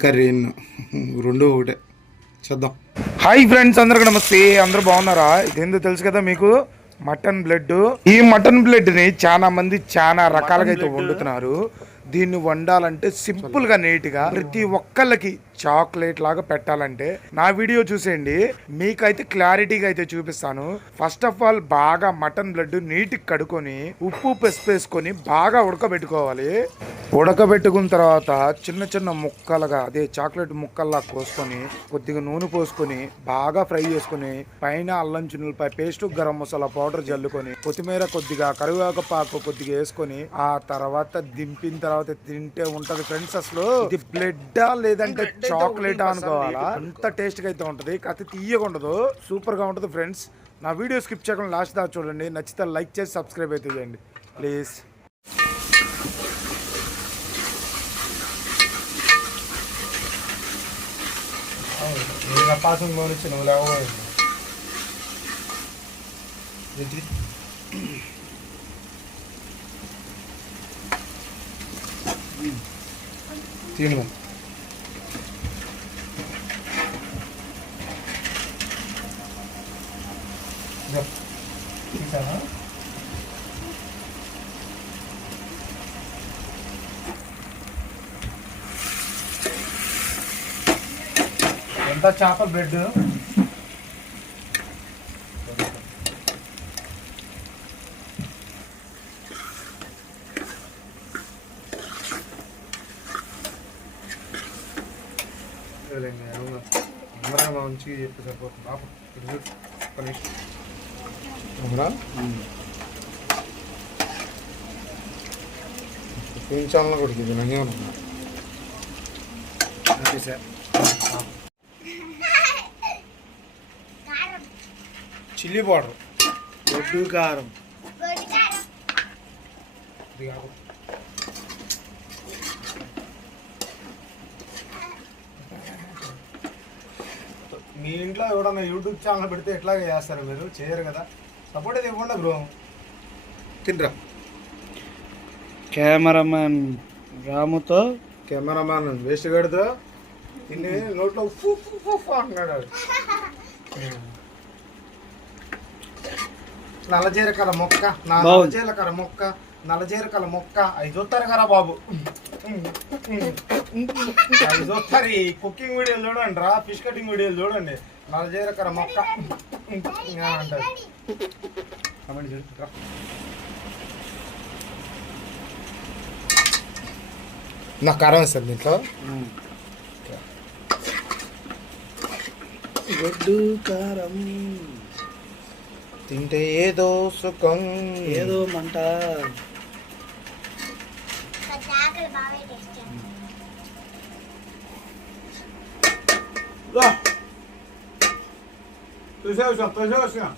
Curry రెండు ఒకటే. చేద్దాం. హాయ్ ఫ్రెండ్స్ అందరికి నమస్తే. అందరూ బాగున్నారా? ఇదేందో తెలుసు కదా మీకు? Mutton blood. ఈ మటన్ బ్లడ్ని చాలా మంది చాలా రకాలుగా అయితే వండుతున్నారు. దీన్ని వండాలంటే సింపుల్గా నీట్గా ప్రతి ఒక్కళ్ళకి చాక్లెట్ లాగా పెట్టాలంటే నా వీడియో చూసేయండి. మీకైతే క్లారిటీగా అయితే చూపిస్తాను. ఫస్ట్ ఆఫ్ ఆల్ బాగా మటన్ బ్లడ్ నీటికి కడుకొని ఉప్పు పసుపు వేసుకొని బాగా ఉడకబెట్టుకోవాలి. ఉడకబెట్టుకున్న తర్వాత చిన్న చిన్న ముక్కలుగా అదే చాక్లెట్ ముక్కల్లా కోసుకొని కొద్దిగా నూనె పోసుకొని బాగా ఫ్రై చేసుకొని పైన అల్లం చిన్నులపై పేస్ట్ గరం మసాలా పౌడర్ జల్లుకొని కొత్తిమీర కొద్దిగా కరివేపాకు పాకు కొద్దిగా వేసుకొని ఆ తర్వాత దింపిన తర్వాత తింటే ఉంటది ఫ్రెండ్స్ అసలు. ఇది బ్లడ్ లేదంటే చాక్లెట్ అనుకోవాలా? అంత టేస్ట్గా అయితే ఉంటది. కత్తి తీయగా ఉండదు. సూపర్గా ఉంటది ఫ్రెండ్స్. నా వీడియో స్కిప్ చేయకుండా లాస్ట్ దాకా చూడండి. నచ్చితే లైక్ చేసి సబ్స్క్రైబ్ అయితే చేయండి. ప్లీజ్. పాసం గమనించి నువ్వు లేకపోయింది తిను తీసావా ఎంత చేప బ్రెడ్. మంచిగా చెప్పి సరిపోతుంది నిమిషం. అవునా చూపించాలని కూడా ఇది నంగే ఉన్నా సార్. Chilli powder. దొడ్డు కారం. మీ ఇంట్లో ఎవడన్నా యూట్యూబ్ ఛానల్ పెడితే ఎట్లాగే చేస్తారు మీరు? చేయరు కదా. సపోర్ట్ అయితే ఇవ్వండి బ్రో. తినరా. కెమెరామెన్ రాముతో కెమెరామ్యాన్ వేస్ట్ గడితో తిని నోట్లో. నల్ల జీలకర్ర మొక్క నా నల్ల బాగుంది. జీలకర్ర మొక్క నల్ల జీలకర్ర మొక్క. అవి చూస్తారు కదా బాబు. అవి చూస్తారు ఈ కుకింగ్ వీడియోలు చూడండి రా ఫిష్ కటింగ్ వీడియోలు చూడండి. నల్ల జీలకర్ర మొక్క అంటారు కమెంట్. నాకు కారం వేస్తారు దీంట్లో. గొడ్డు కారం. తింటే ఏదో సుఖం. ఏదో మంట. రా. చూసేవా చూసేవా